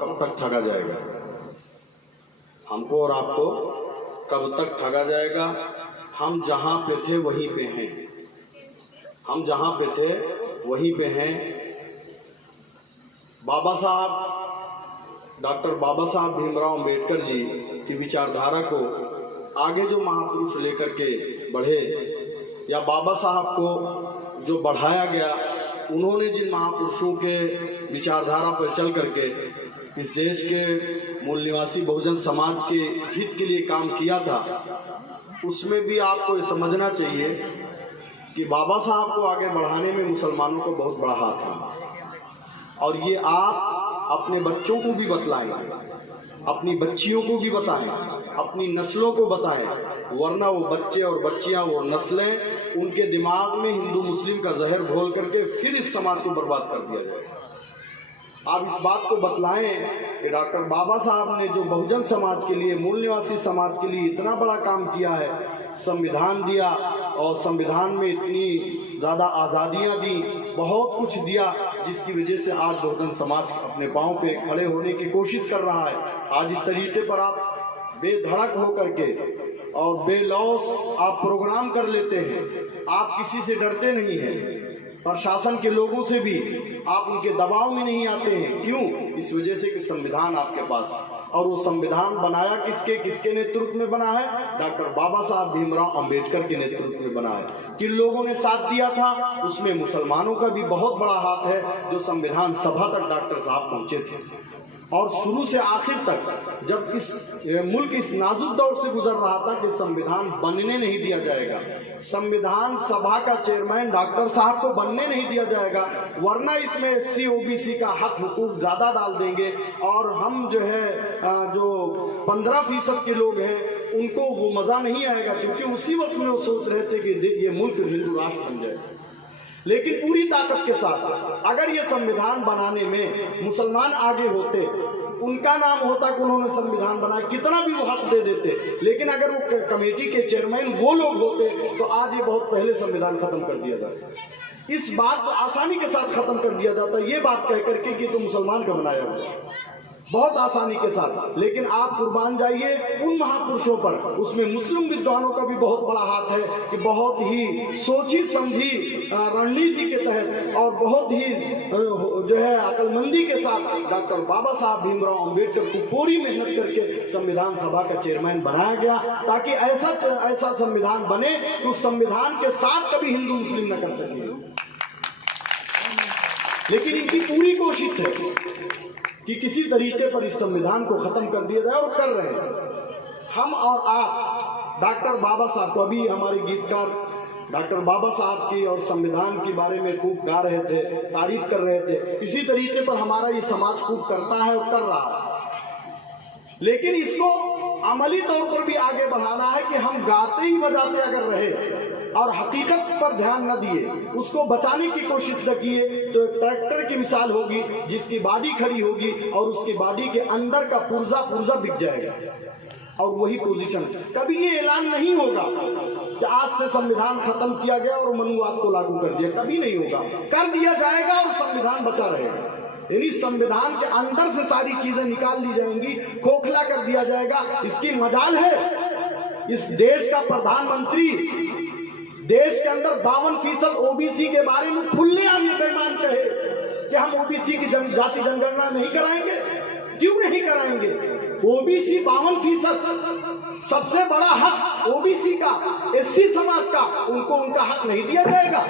कब तक ठगा जाएगा? हमको और आपको कब तक ठगा जाएगा? हम जहाँ पे थे वहीं पे हैं, हम जहाँ पे थे वहीं पे हैं। बाबा साहब डॉक्टर बाबा साहब भीमराव अंबेडकर जी की विचारधारा को आगे जो महापुरुष लेकर के बढ़े, या बाबा साहब को जो बढ़ाया गया, उन्होंने जिन महापुरुषों के विचारधारा पर चल करके इस देश के मूल निवासी बहुजन समाज के हित के लिए काम किया था, उसमें भी आपको ये समझना चाहिए कि बाबा साहब को आगे बढ़ाने में मुसलमानों को बहुत बड़ा हाथ है। और ये आप अपने बच्चों को भी बतलाएं, अपनी बच्चियों को भी बताएं, अपनी नस्लों को बताएं, वरना वो बच्चे और बच्चियां, वो नस्लें, उनके दिमाग में हिंदू मुस्लिम का जहर घोल करके फिर इस समाज को बर्बाद कर दिया जाए। आप इस बात को बतलाएं कि डॉक्टर बाबा साहब ने जो बहुजन समाज के लिए, मूल निवासी समाज के लिए इतना बड़ा काम किया है, संविधान दिया और संविधान में इतनी ज़्यादा आज़ादियाँ दी, बहुत कुछ दिया, जिसकी वजह से आज बहुजन समाज अपने पाँव पे खड़े होने की कोशिश कर रहा है। आज इस तरीके पर आप बेधड़क होकर के और बेलौस आप प्रोग्राम कर लेते हैं, आप किसी से डरते नहीं हैं, प्रशासन के लोगों से भी आप उनके दबाव में नहीं आते हैं। क्यों? इस वजह से कि संविधान आपके पास है। और वो संविधान बनाया किसके नेतृत्व में बना है? डॉक्टर बाबा साहब भीमराव अंबेडकर के नेतृत्व में बना है। किन लोगों ने साथ दिया था? उसमें मुसलमानों का भी बहुत बड़ा हाथ है, जो संविधान सभा तक डॉक्टर साहब पहुंचे थे। और शुरू से आखिर तक जब इस मुल्क इस नाजुक दौर से गुजर रहा था कि संविधान बनने नहीं दिया जाएगा, संविधान सभा का चेयरमैन डॉक्टर साहब को बनने नहीं दिया जाएगा, वरना इसमें SC OBC का हक हुकूक ज़्यादा डाल देंगे और हम जो है जो 15% के लोग हैं उनको वो मज़ा नहीं आएगा, क्योंकि उसी वक्त में वो सोच रहे थे कि ये मुल्क हिंदू राष्ट्र बन जाए। लेकिन पूरी ताकत के साथ अगर ये संविधान बनाने में मुसलमान आगे होते, उनका नाम होता कि उन्होंने संविधान बनाया, कितना भी वो हक दे देते, लेकिन अगर वो कमेटी के चेयरमैन वो लोग होते तो आज ये बहुत पहले संविधान खत्म कर दिया जाता। इस बात को आसानी के साथ खत्म कर दिया जाता, ये बात कह करके कि तो मुसलमान का बनाया हुआ, बहुत आसानी के साथ। लेकिन आप कुर्बान जाइए उन महापुरुषों पर, उसमें मुस्लिम विद्वानों का भी बहुत बड़ा हाथ है कि बहुत ही सोची समझी रणनीति के तहत और बहुत ही जो है अक्लमंदी के साथ डॉक्टर बाबा साहब भीमराव अंबेडकर को पूरी मेहनत करके संविधान सभा का चेयरमैन बनाया गया, ताकि ऐसा संविधान बने कि उस संविधान के साथ कभी हिंदू मुस्लिम न कर सके। लेकिन इनकी पूरी कोशिश है कि किसी तरीके पर इस संविधान को खत्म कर दिया जाए, और कर रहे हैं। हम और आप डॉक्टर बाबा साहब को, अभी हमारे गीतकार डॉक्टर बाबा साहब की और संविधान के बारे में खूब गा रहे थे, तारीफ कर रहे थे, इसी तरीके पर हमारा ये समाज खूब करता है और कर रहा है। लेकिन इसको अमली तौर पर भी आगे बढ़ाना है कि हम गाते ही बजाते अगर रहे और हकीकत पर ध्यान न दिए, उसको बचाने की कोशिश न किए, तो एक ट्रैक्टर की मिसाल होगी जिसकी बॉडी खड़ी होगी और उसकी बॉडी के अंदर का पुर्जा बिक जाएगा, और वही पोजीशन। कभी ये ऐलान नहीं होगा कि आज से संविधान खत्म किया गया और मनुवाद को लागू कर दिया, कभी नहीं होगा। कर दिया जाएगा और संविधान बचा रहेगा। यानी संविधान के अंदर से सारी चीजें निकाल दी जाएंगी, खोखला कर दिया जाएगा। इसकी मजाल है इस देश का प्रधानमंत्री देश के अंदर 52% OBC के बारे में खुलेआम ये बेईमान कहे कि हम OBC की जाति जनगणना नहीं कराएंगे। क्यों नहीं कराएंगे? OBC 52%, सबसे बड़ा हक OBC का, SC समाज का, उनको उनका हक नहीं दिया जाएगा।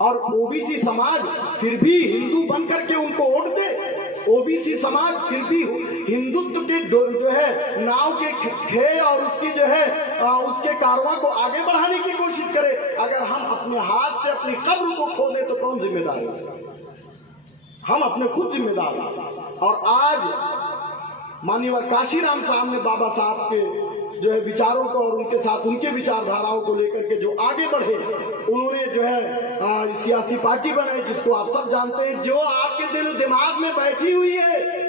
और OBC समाज फिर भी हिंदू बन करके उनको वोट दे, OBC समाज फिर भी हिंदुत्व के जो है नाव के खे और उसकी जो है उसके कारवां को आगे बढ़ाने की कोशिश करे। अगर हम अपने हाथ से अपनी कब्र को खो दे तो कौन जिम्मेदार है? हम अपने खुद जिम्मेदार हैं। और आज माननीय काशीराम साहब ने बाबा साहब के जो है विचारों को और उनके साथ उनके विचारधाराओं को लेकर के जो आगे बढ़े, उन्होंने जो है सियासी पार्टी बनाई जिसको आप सब जानते हैं, जो आपके दिल दिमाग में बैठी हुई है।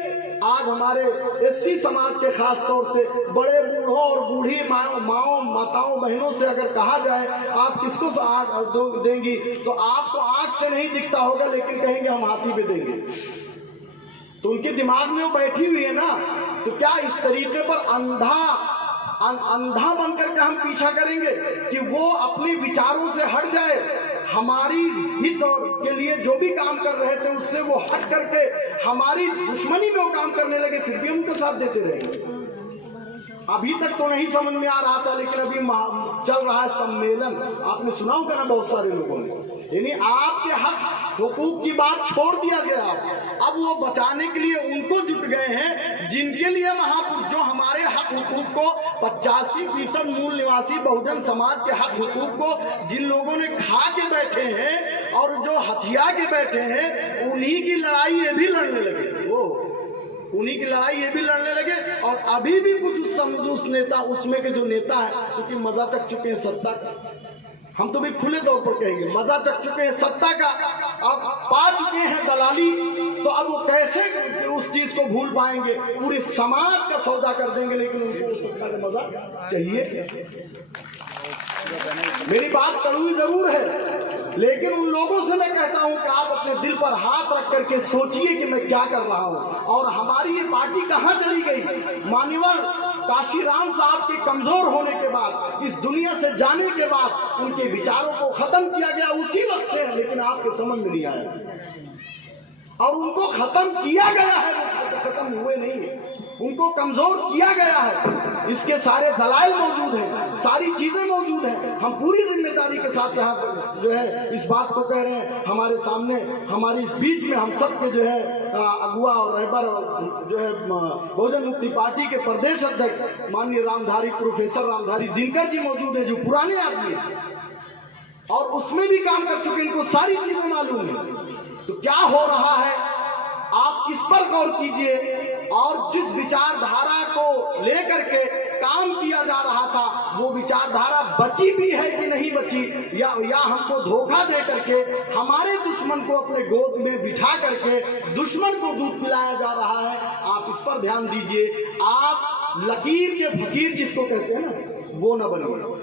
आज हमारे SC समाज के खास तौर से बड़े बूढ़ों और बूढ़ी माओ माताओं बहनों से अगर कहा जाए आप किसको देंगी, तो आपको आंख से नहीं दिखता होगा, लेकिन कहेंगे हम हाथी पे देंगे। तो उनके दिमाग में वो बैठी हुई है ना, तो क्या इस तरीके पर अंधा बनकर के हम पीछा करेंगे कि वो अपने विचारों से हट जाए? हमारी हित के लिए जो भी काम कर रहे थे उससे वो हट करके हमारी दुश्मनी में वो काम करने लगे, फिर भी हम उनका साथ देते रहेंगे। अभी तक तो नहीं समझ में आ रहा था, लेकिन अभी चल रहा है सम्मेलन, आपने सुना होगा ना बहुत सारे लोगों ने। यानी आपके हक हुकूक की बात छोड़ दिया गया, अब वो बचाने के लिए उनको जुट गए हैं जिनके लिए महापुरुष, जो हमारे हक हुकूक को 85% मूल निवासी बहुजन समाज के हक हुकूक को जिन लोगों ने खा के बैठे हैं और जो हथिया के बैठे हैं, उन्हीं की लड़ाई ये भी लड़ने लगे। उन्हीं की लड़ाई ये भी लड़ने लगे। और अभी भी कुछ उस नेता, उसमें के जो नेता है, क्योंकि मजा चख चुके हैं सत्ता का, हम तो भी खुले तौर पर कहेंगे, मजा चख चुके हैं सत्ता का, अब पा चुके हैं दलाली, तो अब वो कैसे उस चीज को भूल पाएंगे? पूरे समाज का सौदा कर देंगे, लेकिन उनको सत्ता का मजा चाहिए। मेरी बात कड़वी जरूर है, लेकिन उन लोगों से मैं कहता हूं कि आप अपने दिल पर हाथ रख करके सोचिए कि मैं क्या कर रहा हूं और हमारी ये पार्टी कहां चली गई। मान्यवर काशीराम साहब के कमजोर होने के बाद, इस दुनिया से जाने के बाद उनके विचारों को खत्म किया गया उसी वक्त से, लेकिन आपके समझ में नहीं आया। और उनको खत्म किया गया है, वो खत्म हुए नहीं है, उनको कमजोर किया गया है। इसके सारे दलाइल मौजूद हैं, सारी चीजें मौजूद हैं। हम पूरी जिम्मेदारी के साथ यहाँ पर जो है इस बात को कह रहे हैं। हमारे सामने, हमारे इस बीच में हम सब के जो है अगुआ और रहबर जो है बहुजन मुक्ति पार्टी के प्रदेश अध्यक्ष माननीय रामधारी, प्रोफेसर रामधारी दिनकर जी मौजूद है, जो पुराने आदमी हैं और उसमें भी काम कर चुके, इनको सारी चीजें मालूम है। तो क्या हो रहा है, आप इस पर गौर कीजिए। और जिस विचारधारा को लेकर के काम किया जा रहा था, वो विचारधारा बची भी है कि नहीं बची, या हमको धोखा दे करके हमारे दुश्मन को अपने गोद में बिठा करके दुश्मन को दूध पिलाया जा रहा है। आप इस पर ध्यान दीजिए। आप लकीर के फकीर जिसको कहते हैं ना, वो न बनिए।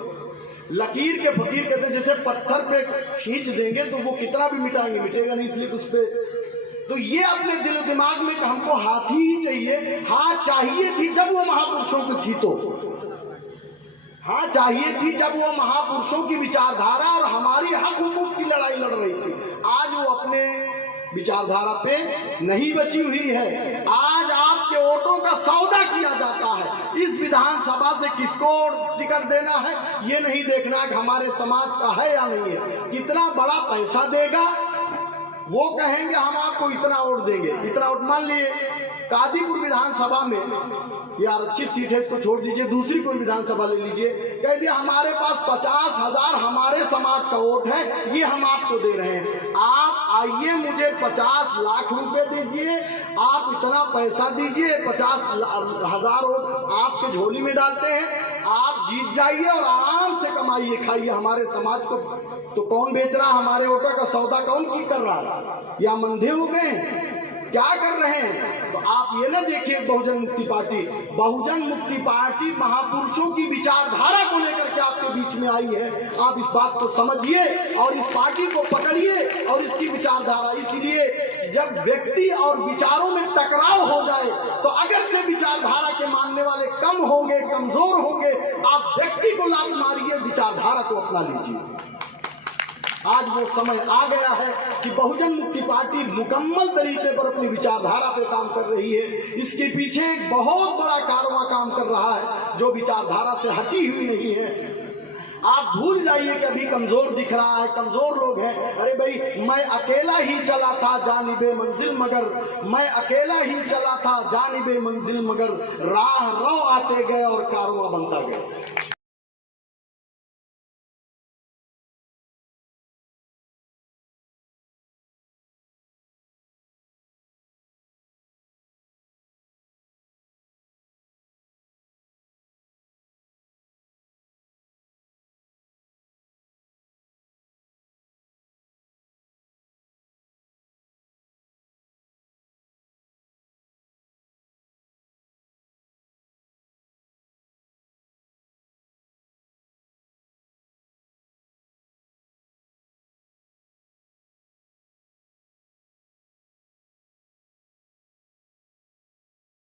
लकीर के फकीर कहते हैं, जैसे पत्थर पे खींच देंगे तो वो कितना भी मिटाएंगे, मिटेगा नहीं, इसलिए उस पे तो ये अपने दिल दिमाग में कि हमको हाथी ही चाहिए। हाँ चाहिए थी जब वो महापुरुषों की थी, तो हाँ चाहिए थी जब वो महापुरुषों की विचारधारा और हमारी हक हुकूक की लड़ाई लड़ रही थी। आज वो अपने विचारधारा पे नहीं बची हुई है। आज आपके वोटों का सौदा किया जाता है। इस विधानसभा से किसको टिकट देना है ये नहीं देखना है कि हमारे समाज का है या नहीं है, कितना बड़ा पैसा देगा वो कहेंगे हम आपको इतना वोट देंगे, इतना वोट। मान लिए कादीपुर विधानसभा में, यार अच्छी सीट है, इसको छोड़ दीजिए, दूसरी कोई विधानसभा ले लीजिए, कह दिया हमारे पास 50,000 हमारे समाज का वोट है, ये हम आपको दे रहे हैं, आप आइए मुझे 50 लाख रुपए दीजिए, आप इतना पैसा दीजिए, 50,000 वोट आपके झोली में डालते हैं, आप जीत जाइए और आराम से कमाइए खाइए हमारे समाज को। तो कौन बेच रहा है हमारे वोटों का सौदा, कौन की कर रहा है? या मंधे हो गए, क्या कर रहे हैं? तो आप ये ना देखिए, बहुजन मुक्ति पार्टी महापुरुषों की विचारधारा को लेकर के आपके बीच में आई है। आप इस बात को समझिए और इस पार्टी को पकड़िए और इसकी विचारधारा। इसलिए जब व्यक्ति और विचारों में टकराव हो जाए तो अगरचे विचारधारा के मानने वाले कम होंगे, कमजोर होंगे, आप व्यक्ति को लात मारिए, विचारधारा को अपना लीजिए। आज वो समय आ गया है कि बहुजन मुक्ति पार्टी मुकम्मल तरीके पर अपनी विचारधारा पे काम कर रही है। इसके पीछे एक बहुत बड़ा कारवां काम कर रहा है जो विचारधारा से हटी हुई नहीं है। आप भूल जाइए कि अभी कमजोर दिख रहा है, कमजोर लोग हैं। अरे भाई, मैं अकेला ही चला था जानिबे मंजिल मगर, मैं अकेला ही चला था जानिबे मंजिल मगर, राह रो आते गए और कारवां बनता गया।